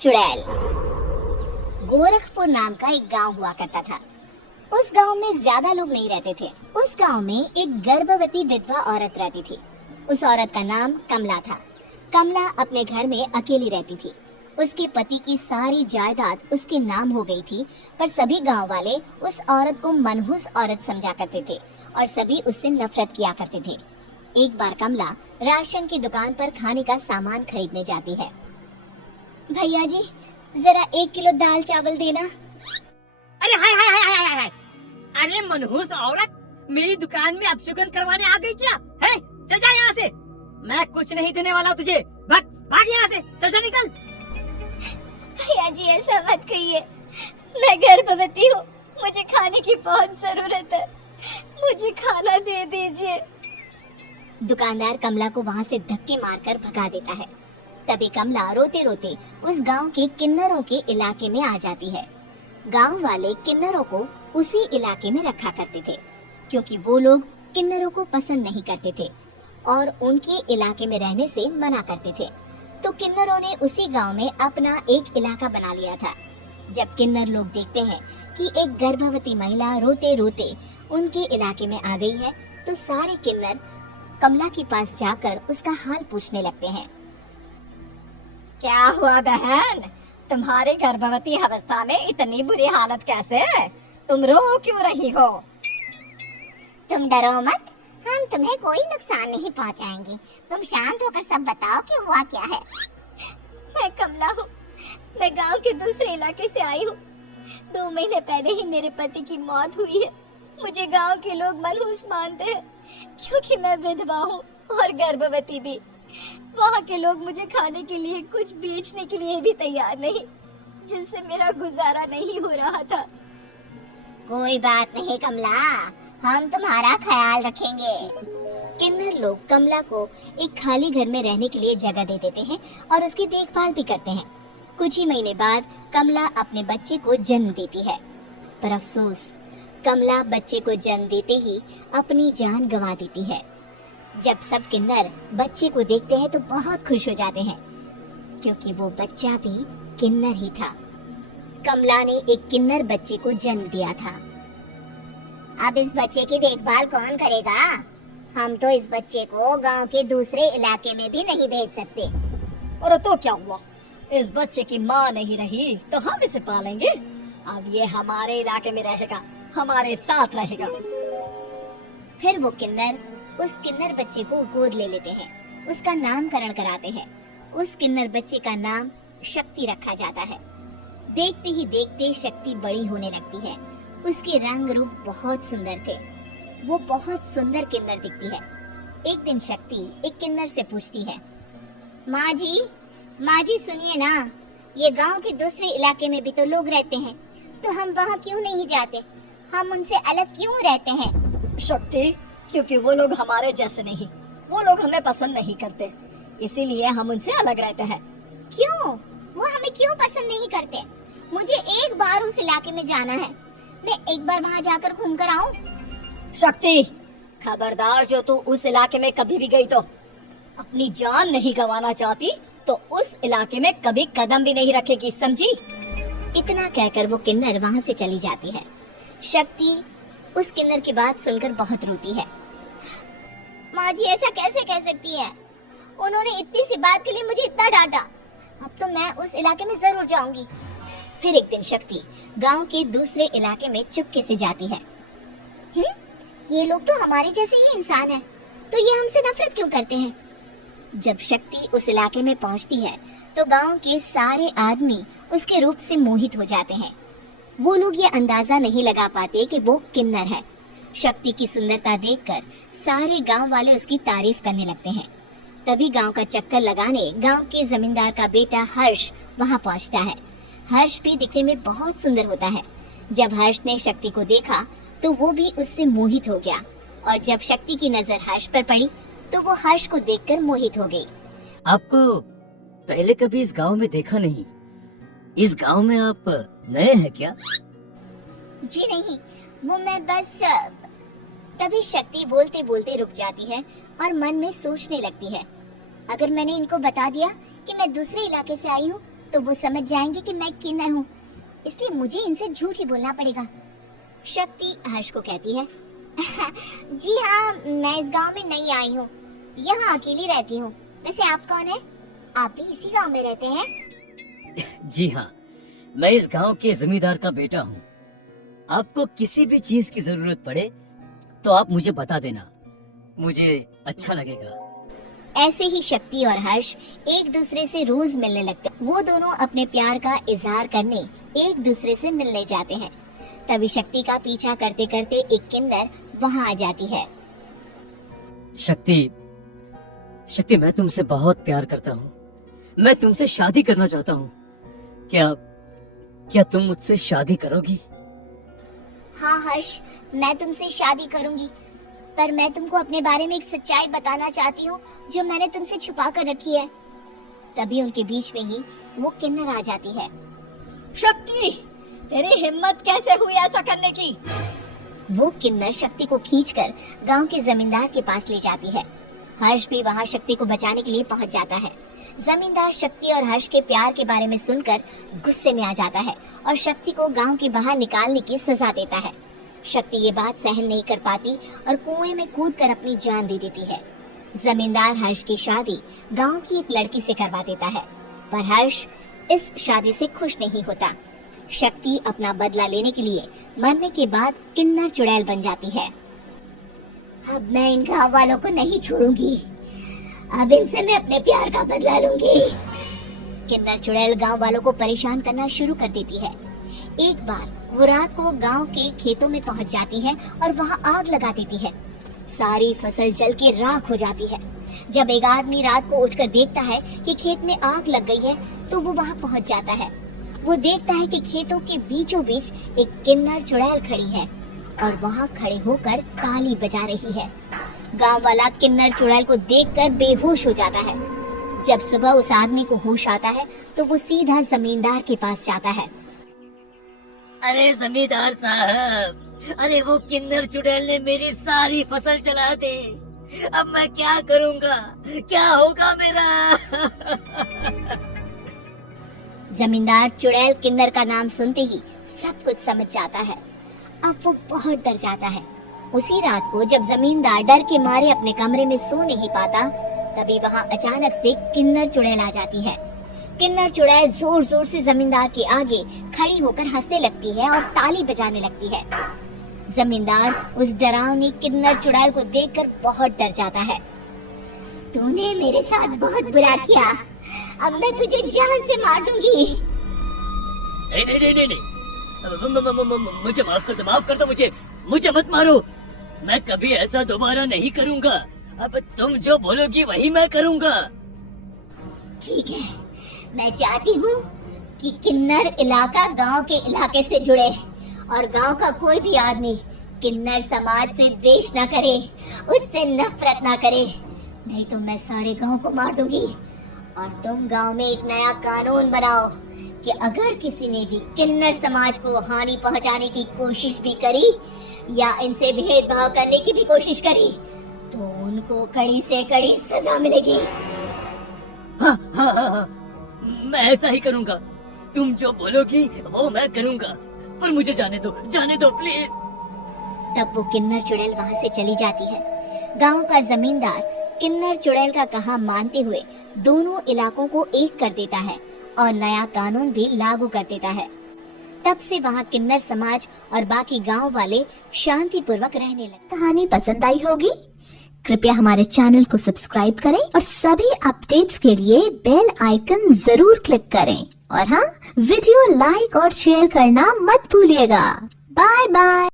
चुड़ैल। गोरखपुर नाम का एक गांव हुआ करता था। उस गांव में ज्यादा लोग नहीं रहते थे। उस गांव में एक गर्भवती विधवा औरत रहती थी। उस औरत का नाम कमला था। कमला अपने घर में अकेली रहती थी। उसके पति की सारी जायदाद उसके नाम हो गई थी, पर सभी गांव वाले उस औरत को मनहूस औरत समझा करते थे और सभी उससे नफरत किया करते थे। एक बार कमला राशन की दुकान पर खाने का सामान खरीदने जाती है। भैया जी, जरा 1 किलो दाल चावल देना। अरे हाय हाय हाय हाय हाय, अरे मनहूस औरत, मेरी दुकान में अपशगुन करवाने आ गई क्या? है, चल जा यहाँ से। मैं कुछ नहीं देने वाला तुझे। भाग भाग यहाँ से, चल जा निकल। भैया जी, ऐसा मत कहिए। मैं गर्भवती हूँ, मुझे खाने की बहुत जरूरत है। मुझे खाना दे दीजिए। दुकानदार कमला को वहाँ से धक्के मारकर भगा देता है। तभी कमला रोते रोते उस गांव के किन्नरों के इलाके में आ जाती है। गांव वाले किन्नरों को उसी इलाके में रखा करते थे, क्योंकि वो लोग किन्नरों को पसंद नहीं करते थे और उनके इलाके में रहने से मना करते थे। तो किन्नरों ने उसी गांव में अपना एक इलाका बना लिया था। जब किन्नर लोग देखते हैं कि एक गर्भवती महिला रोते रोते उनके इलाके में आ गई है, तो सारे किन्नर कमला के पास जाकर उसका हाल पूछने लगते हैं। क्या हुआ बहन, तुम्हारी गर्भवती अवस्था में इतनी बुरी हालत कैसे? तुम रो क्यों रही हो? तुम डरो मत, हम तुम्हें कोई नुकसान नहीं पहुंचाएंगे। तुम शांत होकर सब बताओ कि हुआ क्या है। मैं कमला हूँ, मैं गांव के दूसरे इलाके से आई हूँ। 2 महीने पहले ही मेरे पति की मौत हुई है। मुझे गांव के लोग मनहूस मानते हैं, क्योंकि मैं विधवा हूँ और गर्भवती भी। वहाँ के लोग मुझे खाने के लिए कुछ बेचने के लिए भी तैयार नहीं, जिससे मेरा गुजारा नहीं हो रहा था। कोई बात नहीं कमला, हम तुम्हारा ख्याल रखेंगे। किन्नर लोग कमला को एक खाली घर में रहने के लिए जगह दे देते हैं और उसकी देखभाल भी करते हैं। कुछ ही महीने बाद कमला अपने बच्चे को जन्म देती है, पर अफसोस, कमला बच्चे को जन्म देते ही अपनी जान गंवा देती है। जब सब किन्नर बच्चे को देखते हैं तो बहुत खुश हो जाते हैं, क्योंकि वो बच्चा भी किन्नर ही था। कमला ने एक किन्नर बच्चे को जन्म दिया था। अब इस बच्चे की देखभाल कौन करेगा? हम तो इस बच्चे को गांव के दूसरे इलाके में भी नहीं भेज सकते। और तो क्या हुआ, इस बच्चे की माँ नहीं रही तो हम इसे पालेंगे। अब ये हमारे इलाके में रहेगा, हमारे साथ रहेगा। फिर वो किन्नर उस किन्नर बच्चे को गोद ले लेते हैं, उसका नामकरण कराते हैं। उस किन्नर बच्चे का नाम शक्ति रखा जाता है। देखते ही देखते शक्ति बड़ी होने लगती है। उसके रंग रूप बहुत सुंदर थे। वो बहुत सुंदर किन्नर दिखती है। एक दिन शक्ति एक किन्नर से पूछती है, माँ जी सुनिए ना, ये गांव के दूसरे इलाके में भी तो लोग रहते हैं, तो हम वहाँ क्यों नहीं जाते? हम उनसे अलग क्यों रहते हैं? शक्ति, क्योंकि वो लोग हमारे जैसे नहीं, वो लोग हमें पसंद नहीं करते, इसीलिए हम उनसे अलग रहते हैं। क्यों? वो हमें क्यों पसंद नहीं करते? मुझे एक बार उस इलाके में जाना है, मैं एक बार वहाँ जाकर घूम कर आऊँ। शक्ति, खबरदार, जो तू उस इलाके में कभी भी गई तो अपनी जान नहीं गंवाना चाहती तो उस इलाके में कभी कदम भी नहीं रखेगी, समझी? इतना कहकर वो किन्नर वहाँ से चली जाती है। शक्ति उस किन्नर की बात सुनकर बहुत रोती है। माँ जी, ऐसा कैसे कह सकती है? उन्होंने इतनी सी बात के लिए मुझे इतना डांटा। अब तो मैं उस इलाके में जरूर जाऊंगी। फिर एक दिन शक्ति गांव के दूसरे इलाके में चुपके से जाती है। ये लोग तो हमारे जैसे ही इंसान हैं, तो ये हमसे नफरत क्यों करते हैं? जब शक्ति उस इलाके में पहुंचती है तो गांव के सारे आदमी उसके रूप से मोहित हो जाते हैं। वो लोग ये अंदाजा नहीं लगा पाते कि वो किन्नर है। शक्ति की सुंदरता देखकर सारे गांव वाले उसकी तारीफ करने लगते हैं। तभी गांव का चक्कर लगाने गांव के जमींदार का बेटा हर्ष वहां पहुंचता है। हर्ष भी दिखने में बहुत सुंदर होता है। जब हर्ष ने शक्ति को देखा तो वो भी उससे मोहित हो गया, और जब शक्ति की नजर हर्ष पर पड़ी तो वो हर्ष को देखकर मोहित हो गई। आपको पहले कभी इस गांव में देखा नहीं। इस गांव में आप नए हैं क्या? जी नहीं, वो मैं बस। तभी शक्ति बोलते बोलते रुक जाती है और मन में सोचने लगती है, अगर मैंने इनको बता दिया कि मैं दूसरे इलाके से आई हूँ तो वो समझ जाएंगे कि मैं किन्नर हूँ, इसलिए मुझे इनसे झूठ ही बोलना पड़ेगा। शक्ति हर्ष को कहती है, जी हाँ, मैं इस गांव में नई आई हूँ, यहाँ अकेली रहती हूँ। वैसे आप कौन है? आप भी इसी गांव में रहते हैं? जी हाँ, मैं इस गांव के जमींदार का बेटा हूँ। आपको किसी भी चीज की जरूरत पड़े तो आप मुझे बता देना, मुझे अच्छा लगेगा। ऐसे ही शक्ति और हर्ष एक दूसरे से रोज मिलने लगते। वो दोनों अपने प्यार का इजहार करने एक दूसरे से मिलने जाते हैं। तभी शक्ति का पीछा करते करते एक किन्नर वहाँ आ जाती है। शक्ति, मैं तुमसे बहुत प्यार करता हूँ। मैं तुमसे शादी करना चाहता हूँ। क्या तुम मुझसे शादी करोगी? हाँ हर्ष, मैं तुमसे शादी करूंगी, पर मैं तुमको अपने बारे में एक सच्चाई बताना चाहती हूँ जो मैंने तुमसे छुपा कर रखी है। तभी उनके बीच में ही वो किन्नर आ जाती है। शक्ति, तेरी हिम्मत कैसे हुई ऐसा करने की? वो किन्नर शक्ति को खींचकर गांव के जमींदार के पास ले जाती है। हर्ष भी वहां शक्ति को बचाने के लिए पहुंच जाता है। जमींदार शक्ति और हर्ष के प्यार के बारे में सुनकर गुस्से में आ जाता है और शक्ति को गांव के बाहर निकालने की सजा देता है। शक्ति ये बात सहन नहीं कर पाती और कुएं में कूदकर अपनी जान दे देती है। जमींदार हर्ष की शादी गांव की एक लड़की से करवा देता है, पर हर्ष इस शादी से खुश नहीं होता। शक्ति अपना बदला लेने के लिए मरने के बाद किन्नर चुड़ैल बन जाती है। अब मैं इन गांव वालों को नहीं छोड़ूंगी, अब इनसे मैं अपने प्यार का बदला लूंगी। किन्नर चुड़ैल गांव वालों को परेशान करना शुरू कर देती है। एक बार वो रात को गांव के खेतों में पहुंच जाती है और वहां आग लगा देती है। सारी फसल जल के राख हो जाती है। जब एक आदमी रात को उठकर देखता है कि खेत में आग लग गई है तो वो वहां पहुंच जाता है। वो देखता है कि खेतों के बीचों बीच एक किन्नर चुड़ैल खड़ी है और वहां खड़े होकर ताली बजा रही है। गांव वाला किन्नर चुड़ैल को देखकर बेहोश हो जाता है। जब सुबह उस आदमी को होश आता है तो वो सीधा जमींदार के पास जाता है। अरे जमींदार साहब, अरे वो किन्नर चुड़ैल ने मेरी सारी फसल जला दी। अब मैं क्या करूँगा? क्या होगा मेरा? जमींदार चुड़ैल किन्नर का नाम सुनते ही सब कुछ समझ जाता है। अब वो बहुत डर जाता है। उसी रात को जब जमींदार डर के मारे अपने कमरे में सो नहीं पाता, तभी वहां अचानक से किन्नर चुड़ैल आ जाती है। किन्नर चुड़ैल जोर जोर से जमींदार के आगे खड़ी होकर हंसने लगती है और ताली बजाने लगती है। जमींदार उस डरावनी किन्नर चुड़ैल को देखकर बहुत डर जाता है। तूने मेरे साथ बहुत बुरा किया, अब मैं तुझे जान से मार दूंगी। नहीं, मुझे माफ कर दो, मुझे मत मारो। मैं कभी ऐसा दोबारा नहीं करूँगा। अब तुम जो बोलोगी वही मैं करूँगा। ठीक है, मैं चाहती हूँ कि किन्नर इलाका गांव के इलाके से जुड़े और गांव का कोई भी आदमी किन्नर समाज से द्वेष न करे, उससे नफरत न करे, नहीं तो मैं सारे गांव को मार दूंगी। और तुम गांव में एक नया कानून बनाओ कि अगर किसी ने भी किन्नर समाज को हानि पहुंचाने की कोशिश भी करी या इनसे भेदभाव करने की भी कोशिश करी तो उनको कड़ी से कड़ी सजा मिलेगी। हाँ, मैं ऐसा ही करूँगा। तुम जो बोलोगी वो मैं करूँगा, पर मुझे जाने दो प्लीज। तब वो किन्नर चुड़ैल वहाँ से चली जाती है। गांव का जमींदार किन्नर चुड़ैल का कहा मानते हुए दोनों इलाकों को एक कर देता है और नया कानून भी लागू कर देता है। तब से वहाँ किन्नर समाज और बाकी गांव वाले शांति पूर्वक रहने लगे। कहानी पसंद आई होगी? कृपया हमारे चैनल को सब्सक्राइब करें और सभी अपडेट्स के लिए बेल आइकन जरूर क्लिक करें। और हाँ, वीडियो लाइक और शेयर करना मत भूलिएगा। Bye bye.